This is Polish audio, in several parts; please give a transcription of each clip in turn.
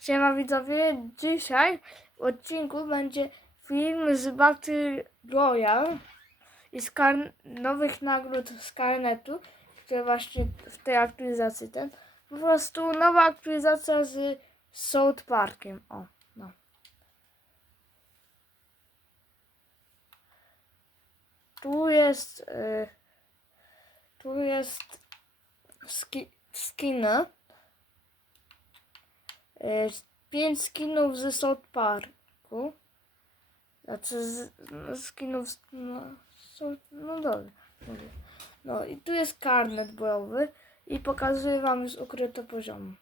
Siema widzowie, dzisiaj w odcinku będzie film z Battle Royale i z nowych nagród z Karnetu, które właśnie w tej aktualizacji ten. Po prostu nowa aktualizacja z South Parkiem. O, no. Tu jest y, tu jest ski- skiny. Y, pięć skinów ze South Parku. Znaczy z, no, skinów z, no, no dobra. No i tu jest karnet bojowy i pokazuję wam już ukryte poziomy.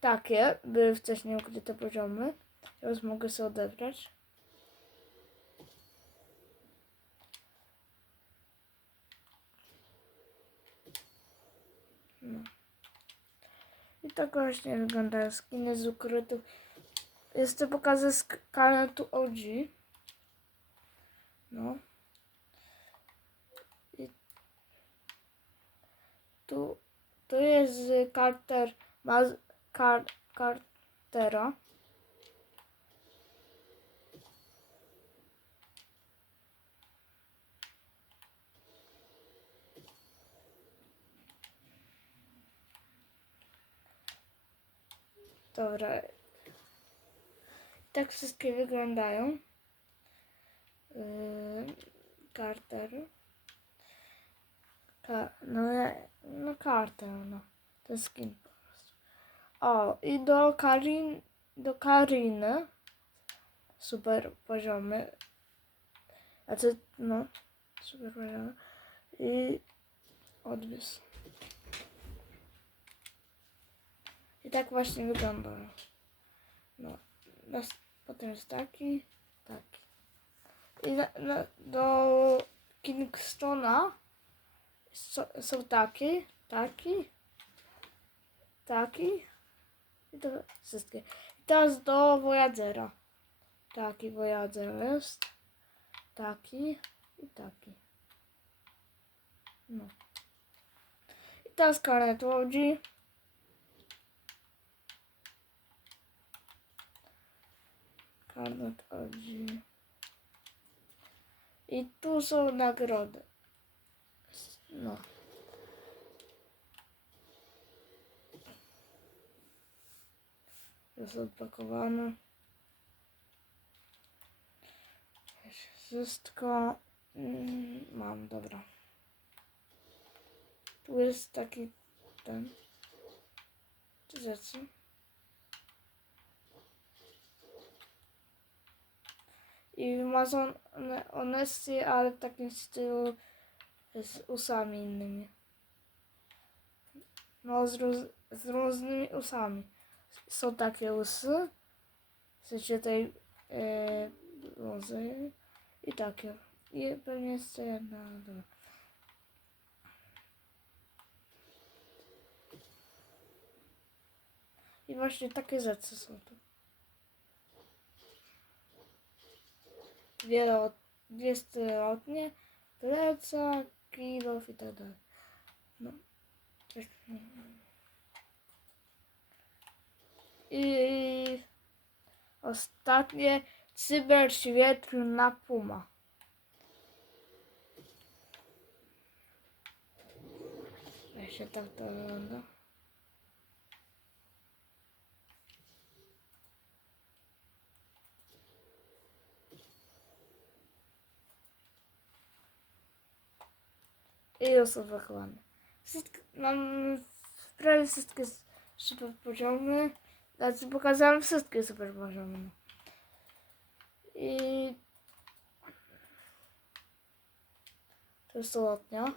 Takie były wcześniej ukryte poziomy. Teraz mogę sobie odebrać. No. Tak właśnie wyglądają skiny z ukrytych. Jest to pokazy z karnetu OG. No. I tu, tu jest z Carter, kar, Cartera. Dobra. Tak wszystkie wyglądają. Yy, Carter. Ka no, no Carter, no. To jest skin po prostu. O, i do Karin, do Kariny. Super poziomy. Znaczy, no, super poziomy. I odwys. I tak właśnie wygląda. No, nas, potem jest taki, taki. I na, na, do Kingstona są, są taki, taki, taki i to wszystkie. I teraz do Voyagera. Taki Voyager jest, taki i taki. No. I teraz Carnet Łodzi. Karnet Odzi. I tu są nagrody. No. Jest odblokowane. Wszystko mm, mam, dobra. Tu jest taki ten rzeczy. I Amazon Honesty, ale w takim stylu z usami innymi. No, z, róz, z różnymi usami. Są takie usy, w sensie tej e, bluzy i takie. I pewnie jeszcze jedna. Dobra. I właśnie takie rzeczy są tu. Wielo, dwie stylotnie, pleca, kilof i tak dalej. No. I ostatnie cyberświetlna puma. Jak się tak to wygląda? I odblokowany. Wszystko, mam prawie wszystkie super poziomy. Znaczy pokazałem wszystkie super poziomy. no. I to jest lotnia.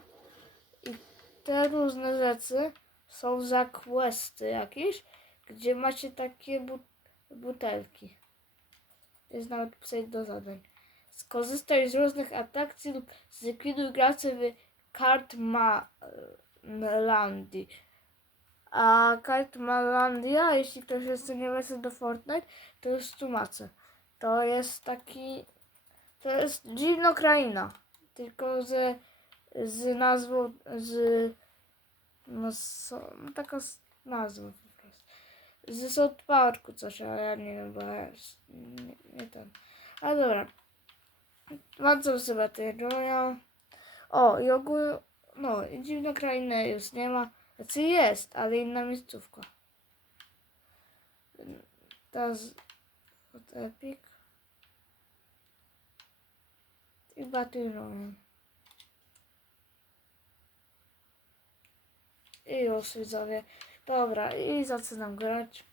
I te różne rzeczy są za questy jakieś, gdzie macie takie bu butelki. Jest nawet przejść do zadań. Skorzystaj z różnych atrakcji lub zlikwiduj graczy Kartmalandii. A Kartmalandia, jeśli ktoś jeszcze nie weszł do Fortnite, to już tłumaczę. To jest taki... To jest dziwna kraina. Tylko z, z nazwą... z... No, so, no taka nazwa po prostu. z South Parku coś, ale ja nie wiem, bo ja nie, nie ten. Ale dobra. Bardzo sobie Royal. O, i ogólnie, no, dziwna kraina już nie ma. Znaczy jest, ale inna miejscówka. Ta z... Od Epic. I Battle. I już widzowie. Dobra, i zaczynam grać.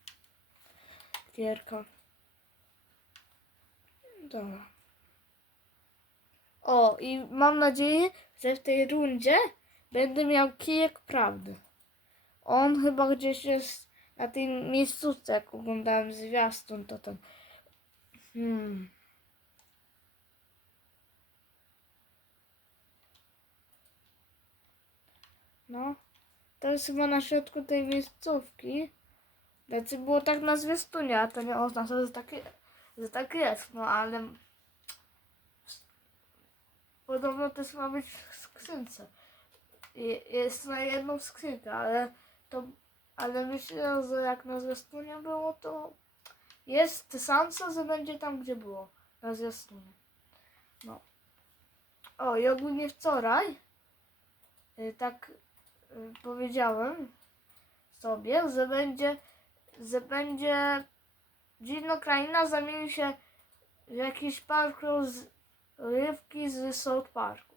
Gierka. Dobra. O, i mam nadzieję, że w tej rundzie będę miał kijek prawdy. On chyba gdzieś jest na tej miejscówce, jak oglądałem zwiastun, to ten. Hmm. No. To jest chyba na środku tej miejscówki. Znaczy było tak na zwiastunie, a to nie oznacza, że tak, że tak jest. No ale podobno też ma być w skrzynce. I- Jest na jedną skrzynkę, ale to ale myślę, że jak na zwiastunie było, to jest szansa, że będzie tam, gdzie było. Na zwiastunie. No. O, i ogólnie wczoraj y, tak y, powiedziałem sobie, że będzie, że będzie dziwna kraina zamieni się w jakiś park rozrywki z South Parku.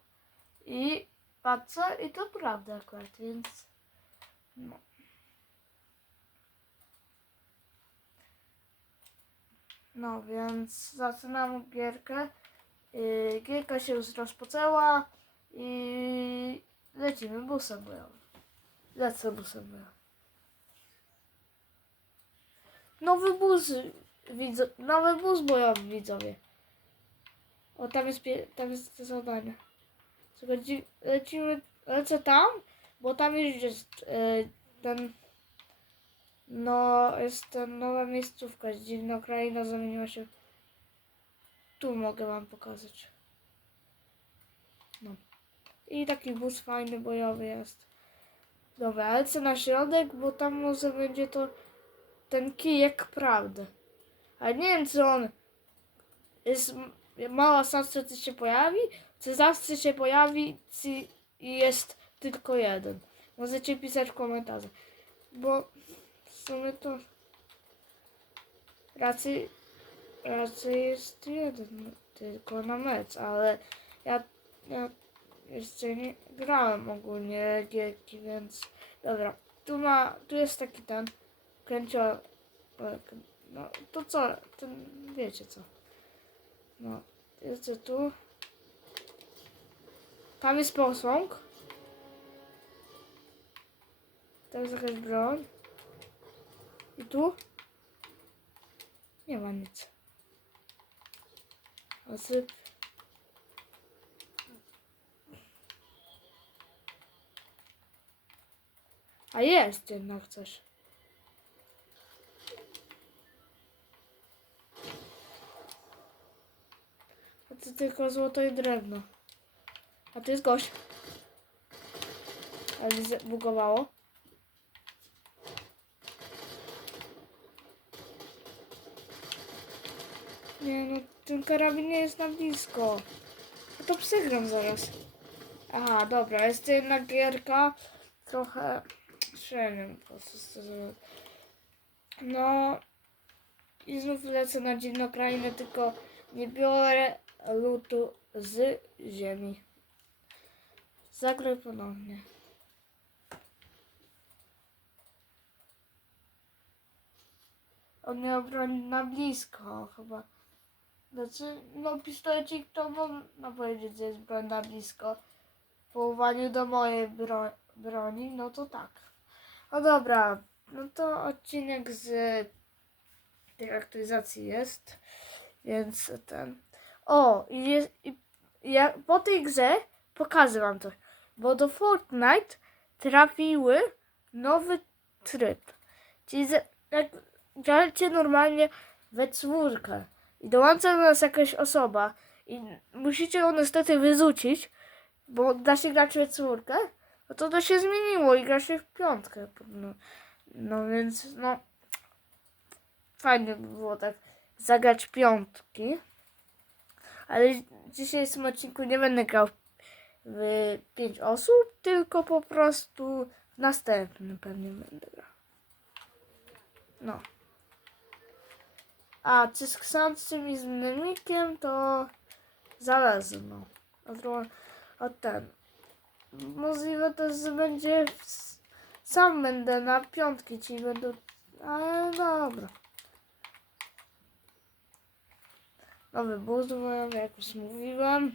I patrzę i to prawda akurat, więc no. No więc zaczynam gierkę. Yy, gierka się już rozpoczęła i lecimy busem bojowym. Lecę busem bojowym. Nowy bus, widzo, nowy bus bojowy widzowie. O tam jest, tam jest to zadanie. Lecimy, lecę tam, bo tam już jest yy, ten no, jest to nowa miejscówka. Dziwna kraina zamieniła się. Tu mogę wam pokazać. No. I taki bus fajny, bojowy jest. Dobra, lecę na środek, bo tam może będzie to ten kijek prawdy. Ale nie wiem, czy on jest mała szansa, czy się pojawi, czy zawsze się pojawi, czy jest tylko jeden. Możecie pisać w komentarzach. Bo w sumie to raczej, raczej jest jeden tylko na mecz, ale ja, ja jeszcze nie grałem ogólnie gierki, więc dobra. Tu ma, tu jest taki ten kręcio, no to co, ten, wiecie co. No, jeszcze tu. Tam jest posąg. To jest jakaś broń. I tu? Nie ma nic. Osyp. A jest jednak coś. To tylko złoto i drewno. A to jest gość. Ale zbugowało. Nie no, ten karabin nie jest na blisko. Ja to przegram zaraz. Aha, dobra, jest to jednak gierka. Trochę średnią po prostu. No i znów lecę na dziwną krainę, tylko nie biorę lutu z ziemi. Zagraj ponownie. On miał broń na blisko chyba. Znaczy, no pistolecik to można powiedzieć, że jest broń na blisko. W porównaniu do mojej bro broni, no to tak. No dobra, no to odcinek z tej aktualizacji jest, więc ten... O, i, jest, ja po tej grze pokażę wam to, bo do Fortnite trafiły nowy tryb. Czyli jak gracie normalnie we czwórkę i dołącza do nas jakaś osoba i musicie ją niestety wyrzucić, bo da się grać we czwórkę, no to to się zmieniło i gra się w piątkę. No, no więc no fajnie by było tak zagrać piątki. Ale dzisiaj w tym odcinku nie będę grał w pięć osób, tylko po prostu w następnym pewnie będę grał. No. A czy z Ksancym i z Mnemikiem to zależy, no. Od, ten. Możliwe też, będzie w, sam będę na piątki, ci będą, ale dobra. Nowy mają, jak już mówiłem.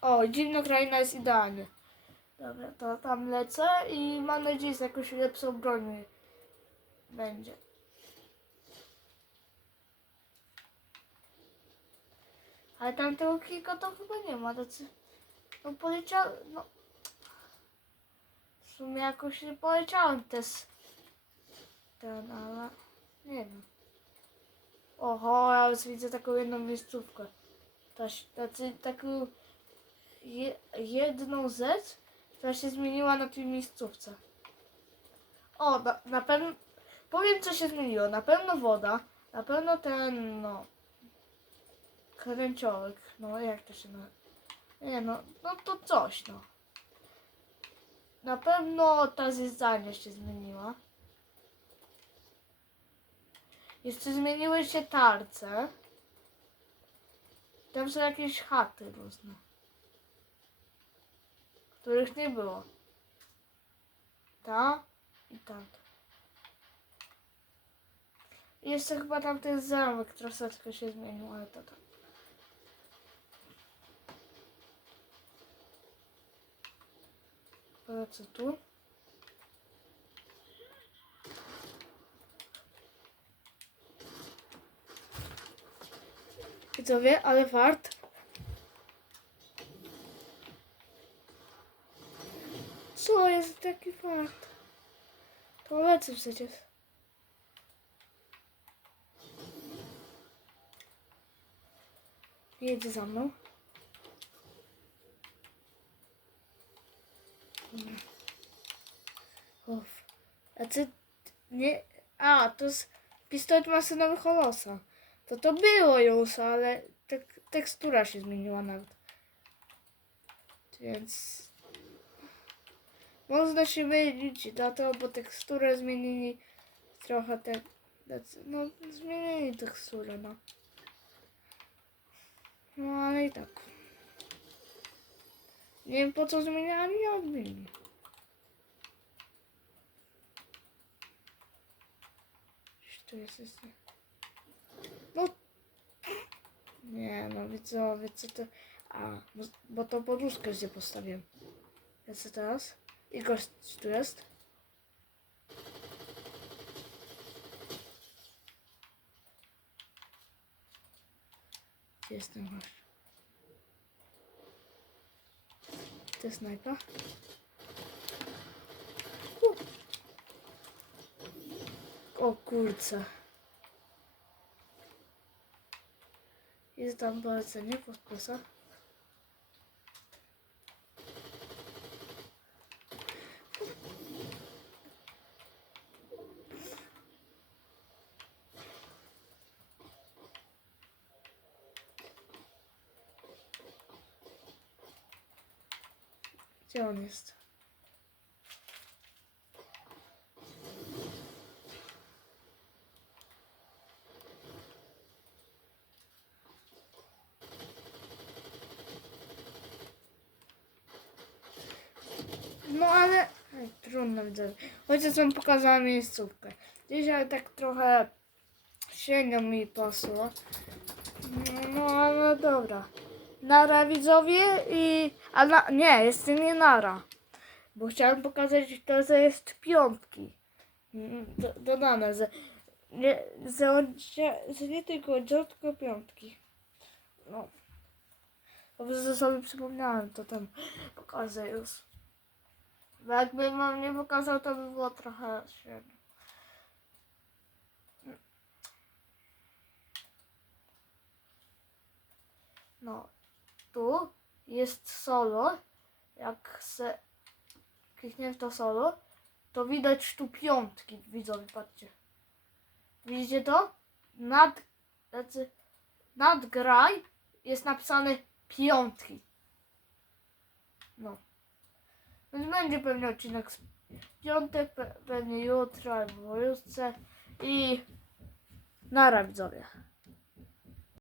O, dziwna kraina jest idealnie. Dobra, to tam lecę i mam nadzieję, że jakoś lepszą broń będzie. Ale tam tego kilka to chyba nie ma, tacy... No poleciał... no... W sumie jakoś nie poleciałem też... Ten, ale... Oho, ja już widzę taką jedną miejscówkę. Taś, tacy, taką je, jedną rzecz, która się zmieniła na tej miejscówce. O, na, na pewno, powiem co się zmieniło. Na pewno woda, na pewno ten, no, kręciołek, no jak to się nazywa? Nie no, no to coś, no. Na pewno ta zjeżdżalnia się zmieniła. Jeszcze zmieniły się tarce. Tam są jakieś chaty różne. Których nie było. Ta i. I jeszcze chyba tam ten zamek troszeczkę się zmienił, ale to tak. Polecę tu. Widzowie, ale wart. Co jest taki fart? To lecę przecież. Jedzie za mną. Uff. A ty nie. A, to jest pistolet masynowy Holosa. To to było już, ale tek, tekstura się zmieniła nawet. Więc można się mylić to, bo teksturę zmienili trochę te. No, zmienili teksturę, no. No ale i tak. Nie wiem po co zmieniali, odmienili. Gdzieś tu jest jeszcze. No. Nie, no widzowie, co to... A, bo, to poduszkę gdzie postawiłem. Ja co teraz? I gość tu jest? Gdzie jest ten gość? To jest snajpa? O kurczę. Jest tam polecenie pod plusa. Gdzie on jest? No ale Ej, widzę. Chociaż wam pokazałam miejscówkę. Dzisiaj tak trochę średnio mi poszło. No ale dobra. Nara widzowie i... A na... nie, jest nie nara. Bo chciałem pokazać to, że jest piątki. Mm, do- Dodane, że nie, że, się, że nie tylko dział, tylko piątki. No. Dobrze, że sobie przypomniałem, to tam pokażę już. Bo jakbym wam nie pokazał, to by było trochę średnio. No, tu jest solo. Jak se klikniemy w to solo, to widać tu piątki, widzowie, patrzcie. Widzicie to? Nad, znaczy, nadgraj jest napisane piątki. No. Będzie pewnie odcinek z piątek, pe- pewnie jutro albo pojutrze i nara widzowie.